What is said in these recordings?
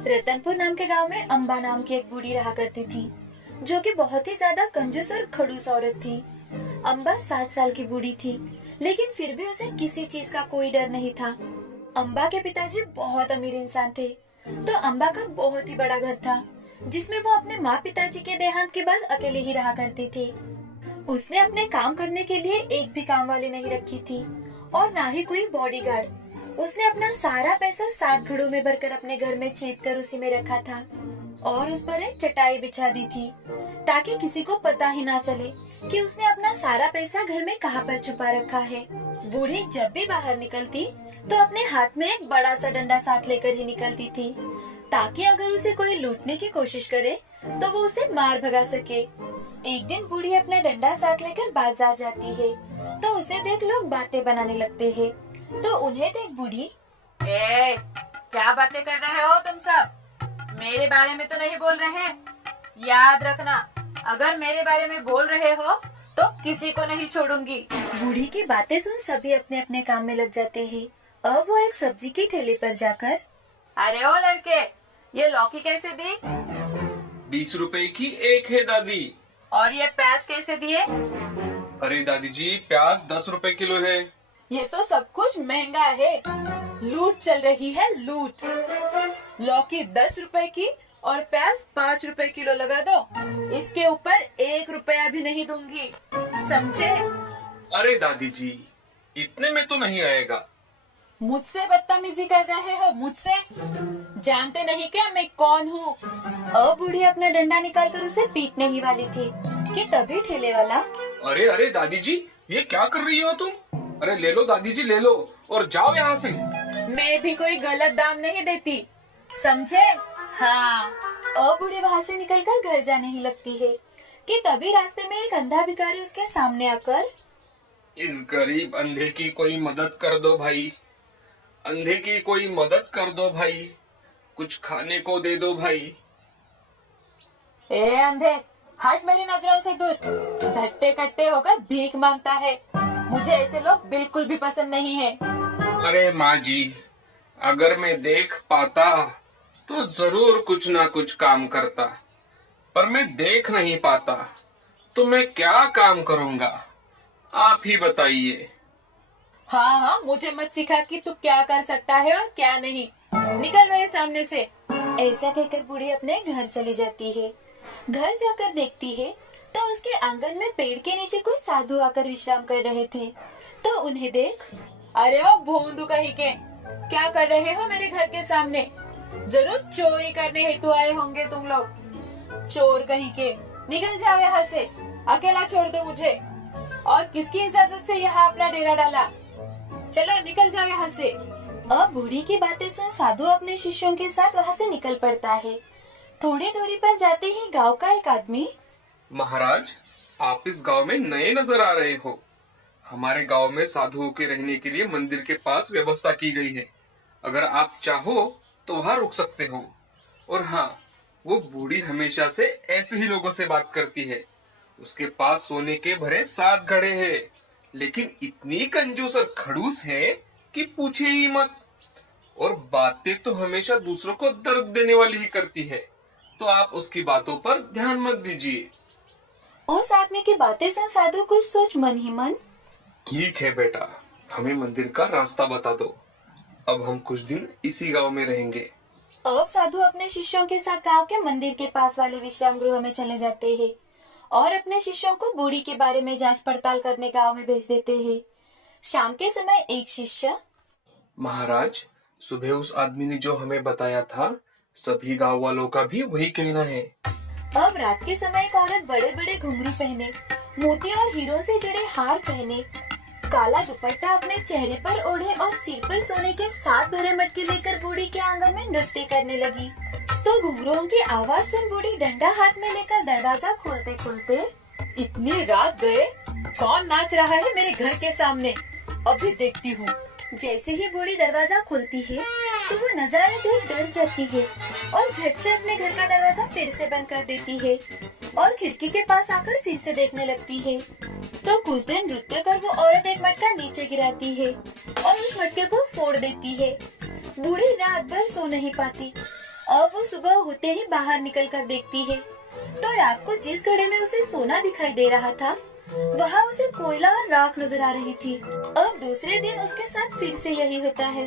रतनपुर नाम के गांव में अम्बा नाम की एक बूढ़ी रहा करती थी, जो कि बहुत ही ज्यादा कंजूस और खड़ूस औरत थी। अम्बा 60 साल की बूढ़ी थी, लेकिन फिर भी उसे किसी चीज का कोई डर नहीं था। अम्बा के पिताजी बहुत अमीर इंसान थे, तो अम्बा का बहुत ही बड़ा घर था, जिसमें वो अपने माँ पिताजी के देहांत के बाद अकेले ही रहा करती थी। उसने अपने काम करने के लिए एक भी काम वाली नहीं रखी थी और ना ही कोई बॉडीगार्ड। उसने अपना सारा पैसा 7 घड़ों में भरकर अपने घर में चीत कर उसी में रखा था और उस पर एक चटाई बिछा दी थी, ताकि किसी को पता ही ना चले कि उसने अपना सारा पैसा घर में कहाँ पर छुपा रखा है। बूढ़ी जब भी बाहर निकलती तो अपने हाथ में एक बड़ा सा डंडा साथ लेकर ही निकलती थी, ताकि अगर उसे कोई लूटने की कोशिश करे तो वो उसे मार भगा सके। एक दिन बूढ़ी अपना डंडा साथ लेकर बाजार जाती है, तो उसे देख लोग बातें बनाने लगते हैं। तो उन्हें देख बूढ़ी, क्या बातें कर रहे हो तुम सब? मेरे बारे में तो नहीं बोल रहे। याद रखना, अगर मेरे बारे में बोल रहे हो तो किसी को नहीं छोड़ूंगी। बूढ़ी की बातें सुन सभी अपने अपने काम में लग जाते हैं। अब वो एक सब्जी की ठेले पर जाकर, अरे ओ लड़के, ये लौकी कैसे दी? 20 रुपए की एक है दादी। और ये प्याज कैसे दिए? अरे दादी जी, प्याज 10 रुपए किलो है। ये तो सब कुछ महंगा है। लूट चल रही है, लूट। लौकी 10 रुपए की और प्याज 5 रुपए किलो लगा दो। इसके ऊपर 1 रुपया भी नहीं दूंगी, समझे? अरे दादी जी, इतने में तो नहीं आएगा। मुझसे बदतमीजी कर रहे हो? मुझसे जानते नहीं क्या मैं कौन हूँ? अब बूढ़ी अपना डंडा निकालकर उसे पीटने ही वाली थी कि तभी ठेले वाला, अरे अरे दादी जी, ये क्या कर रही हो तुम? अरे ले लो दादी जी, ले लो और जाओ यहाँ से। मैं भी कोई गलत दाम नहीं देती, समझे? हाँ। अब बूढ़ी वहाँ से निकलकर घर जाने ही लगती है कि तभी रास्ते में एक अंधा भिखारी उसके सामने आकर, इस गरीब अंधे की कोई मदद कर दो भाई, अंधे की कोई मदद कर दो भाई, कुछ खाने को दे दो भाई। ए अंधे, हट मेरी नजरों से दूर। धट्टे कट्टे होकर भीख मांगता है। मुझे ऐसे लोग बिल्कुल भी पसंद नहीं है। अरे माँ जी, अगर मैं देख पाता तो जरूर कुछ ना कुछ काम करता, पर मैं देख नहीं पाता तो मैं क्या काम करूँगा, आप ही बताइए। हाँ हाँ, मुझे मत सिखा कि तू क्या कर सकता है और क्या नहीं। निकल मेरे सामने से। ऐसा कहकर बूढ़ी अपने घर चली जाती है। घर जाकर देखती है तो उसके आंगन में पेड़ के नीचे कुछ साधु आकर विश्राम कर रहे थे। तो उन्हें देख, अरे ओ भोंदू कहीं के, क्या कर रहे हो मेरे घर के सामने? जरूर चोरी करने हेतु आए होंगे तुम लोग। चोर कहीं के, निकल जाओ यहाँ से। अकेला छोड़ दो मुझे। और किसकी इजाजत से यहाँ अपना डेरा डाला? चलो निकल जाओ यहाँ से। अब बूढ़ी की बातें सुन साधु अपने शिष्यों के साथ वहाँ से निकल पड़ता है। थोड़ी दूरी पर जाते ही गांव का एक आदमी, महाराज, आप इस गांव में नए नजर आ रहे हो। हमारे गांव में साधुओं के रहने के लिए मंदिर के पास व्यवस्था की गई है। अगर आप चाहो तो वहाँ रुक सकते हो। और हाँ, वो बूढ़ी हमेशा से ऐसे ही लोगों से बात करती है। उसके पास सोने के भरे 7 घड़े हैं, लेकिन इतनी कंजूस और खड़ूस है कि पूछे ही मत। और बातें तो हमेशा दूसरों को दर्द देने वाली ही करती है, तो आप उसकी बातों पर ध्यान मत दीजिए। उस आदमी की बातें सुन साधु कुछ सोच मन ही मन, ठीक है बेटा, हमें मंदिर का रास्ता बता दो। अब हम कुछ दिन इसी गांव में रहेंगे। अब साधु अपने शिष्यों के साथ गांव के मंदिर के पास वाले विश्राम गृह में चले जाते हैं और अपने शिष्यों को बूढ़ी के बारे में जांच पड़ताल करने गांव में भेज देते हैं। शाम के समय एक शिष्य, महाराज, सुबह उस आदमी ने जो हमें बताया था, सभी गांव वालों का भी वही कहना है। अब रात के समय एक औरत बड़े बड़े घुंघरू पहने, मोती और हीरों से जड़े हार पहने, काला दुपट्टा अपने चेहरे पर ओढ़े और सिर पर सोने के 7 भरे मटके लेकर बूढ़ी के आंगन में नृत्य करने लगी। तो घुंघरुओं की आवाज सुन बूढ़ी डंडा हाथ में लेकर दरवाजा खोलते खोलते, इतनी रात गए, कौन नाच रहा है मेरे घर के सामने? अभी देखती हूँ। जैसे ही बूढ़ी दरवाजा खोलती है तो वो नजारा देख डर जाती है और झट से अपने घर का दरवाजा फिर से बंद कर देती है और खिड़की के पास आकर फिर से देखने लगती है। तो कुछ दिन नृत्य कर वो औरत एक मटका नीचे गिराती है और उस मटके को फोड़ देती है। बूढ़ी रात भर सो नहीं पाती और वो सुबह होते ही बाहर निकल कर देखती है तो रात को जिस घड़े में उसे सोना दिखाई दे रहा था वहाँ उसे कोयला और राख नजर आ रही थी। अब दूसरे दिन उसके साथ फिर से यही होता है।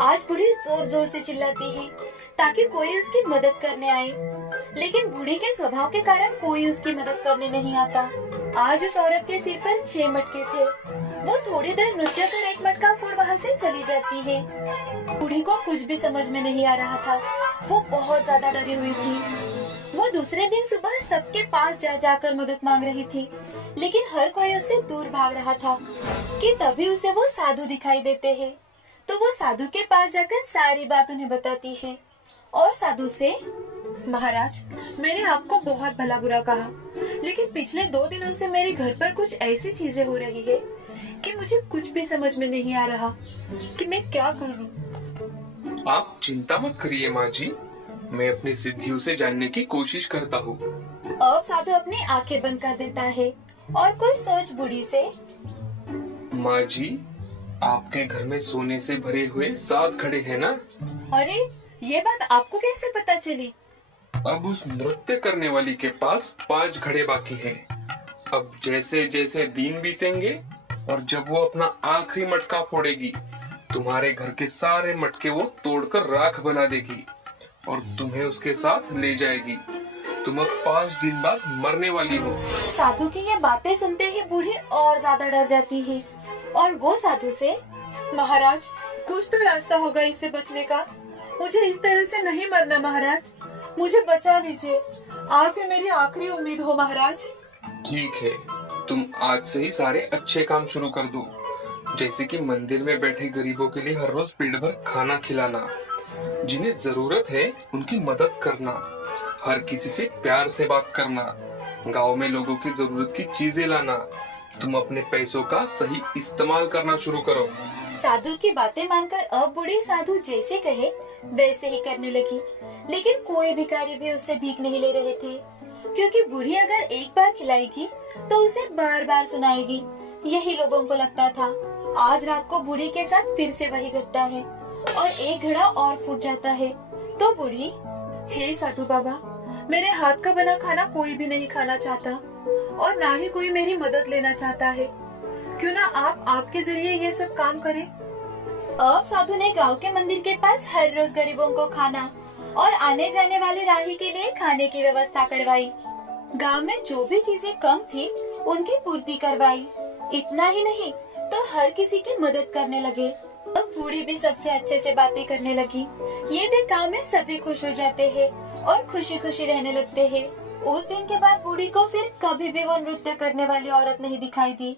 आज बूढ़ी जोर जोर से चिल्लाती है ताकि कोई उसकी मदद करने आए, लेकिन बूढ़ी के स्वभाव के कारण कोई उसकी मदद करने नहीं आता। आज उस औरत के सिर पर 6 मटके थे। वो थोड़ी देर नृत्य कर एक मटका फोड़ वहाँ से चली जाती है। बूढ़ी को कुछ भी समझ में नहीं आ रहा था। वो बहुत ज्यादा डरी हुई थी। वो दूसरे दिन सुबह सबके पास जा जाकर मदद मांग रही थी, लेकिन हर कोई उससे दूर भाग रहा था कि तभी उसे वो साधु दिखाई देते हैं। तो वो साधु के पास जाकर सारी बात उन्हें बताती है और साधु से, महाराज, मैंने आपको बहुत भला बुरा कहा, लेकिन पिछले 2 दिनों से मेरे घर पर कुछ ऐसी चीजें हो रही है कि मुझे कुछ भी समझ में नहीं आ रहा कि मैं क्या करूं। आप चिंता मत करिए माँ जी, मैं अपनी सिद्धियों से जानने की कोशिश करता हूँ। अब साधु अपनी आंखें बंद कर देता है और कुछ सोच बूढ़ी से, माँ जी, आपके घर में सोने से भरे हुए 7 घड़े हैं ना? अरे, ये बात आपको कैसे पता चली? अब उस नृत्य करने वाली के पास 5 घड़े बाकी हैं। अब जैसे जैसे दिन बीतेंगे और जब वो अपना आखिरी मटका फोड़ेगी, तुम्हारे घर के सारे मटके वो तोड़कर राख बना देगी और तुम्हें उसके साथ ले जाएगी। तुम अब 5 दिन बाद मरने वाली हो। साधु की ये बातें सुनते ही बूढ़ी और ज्यादा डर जाती है और वो साधु से, महाराज, कुछ तो रास्ता होगा इससे बचने का। मुझे इस तरह से नहीं मरना महाराज, मुझे बचा लीजिए। आप ही मेरी आखिरी उम्मीद हो महाराज। ठीक है, तुम आज से ही सारे अच्छे काम शुरू कर दो, जैसे कि मंदिर में बैठे गरीबों के लिए हर रोज पेट भर खाना खिलाना, जिन्हें जरूरत है उनकी मदद करना, हर किसी से प्यार से बात करना, गांव में लोगों की जरूरत की चीजें लाना। तुम अपने पैसों का सही इस्तेमाल करना शुरू करो। साधु की बातें मानकर अब बूढ़ी साधु जैसे कहे वैसे ही करने लगी, लेकिन कोई भिखारी भी उससे भीख नहीं ले रहे थे, क्योंकि बूढ़ी अगर एक बार खिलाएगी तो उसे बार बार सुनाएगी। यही लोगों को लगता था। आज रात को बूढ़ी के साथ फिर से वही घटता है और एक घड़ा और फूट जाता है। तो बूढ़ी, हे साधु बाबा, मेरे हाथ का बना खाना कोई भी नहीं खाना चाहता और ना ही कोई मेरी मदद लेना चाहता है। क्यों ना आप आपके जरिए ये सब काम करें। अब साधु ने गांव के मंदिर के पास हर रोज गरीबों को खाना और आने जाने वाले राही के लिए खाने की व्यवस्था करवाई। गांव में जो भी चीजें कम थी उनकी पूर्ति करवाई। इतना ही नहीं तो हर किसी की मदद करने लगे। अब बूढ़ी भी सबसे अच्छे से बातें करने लगी। ये देख गांव में सभी खुश हो जाते हैं और खुशी खुशी रहने लगते हैं। उस दिन के बाद बूढ़ी को फिर कभी भी वो नृत्य करने वाली औरत नहीं दिखाई दी।